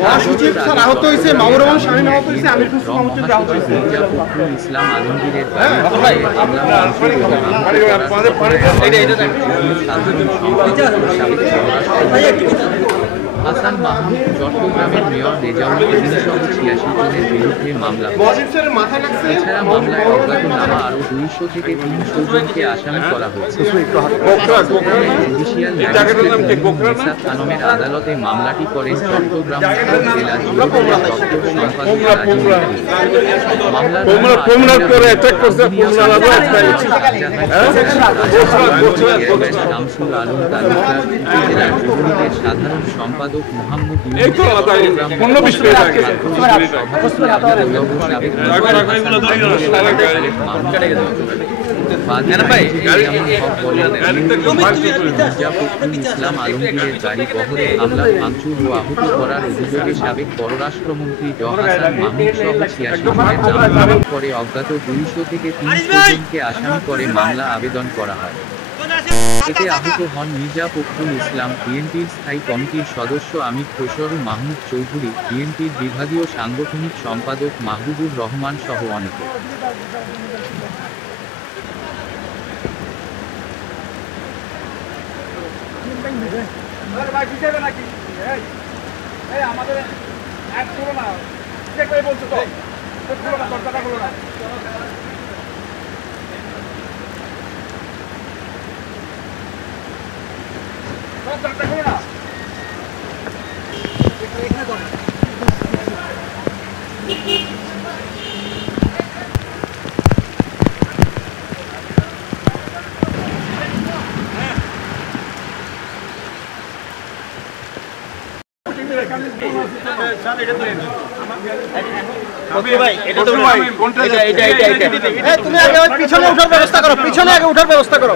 মহাসচিব স্যার আহত হয়েছে, মামুর রহমান শামীম আহত হয়েছে, আমির হোসেন মাহমুদ আহত হয়েছে। মির্জা ফখরুল ইসলাম আলমগীরের হাসান মাহমুদ চট্টগ্রামের মেয়র রেজাউল করিম সহ 86 জনের বিরুদ্ধে মামলা। এছাড়া মামলায় অজ্ঞাতনামা আরও 200 থেকে 300 জনকে আসামি করা হয়েছে। জুডিশিয়াল ম্যাজিস্ট্রেট ইনসাফ আলমের আদালতে মামলাটি করেন চট্টগ্রাম জেলা যুবদলের দপ্তর সম্পাদক রাজীব আলী। শামসুল আলম তালুকদার, উপজেলা যুবলীগের সাধারণ সম্পাদক মোহাম্মদ ইসলাম আলমগীরের গাড়ি বহরে হামলা, ভাঙচুর ও আহত করার অভিযোগে সাবেক পররাষ্ট্রমন্ত্রী ড হাসান মাহমুদ সহ 86 জনের নাম করে অজ্ঞাত 200 থেকে 300 জনকে আসামি করে মামলা আবেদন করা হয়। এতে আহত হন মির্জা ফখরুল ইসলাম, বিএনপির স্থায়ী কমিটির সদস্য আমির খসরু মাহমুদ চৌধুরী, বিএনপির বিভাগীয় সাংগঠনিক সম্পাদক মাহবুবুর রহমান সহ অনেকে। তুমি আগে পিছনে ওঠার ব্যবস্থা করো, পিছনে আগে ওঠার ব্যবস্থা করো।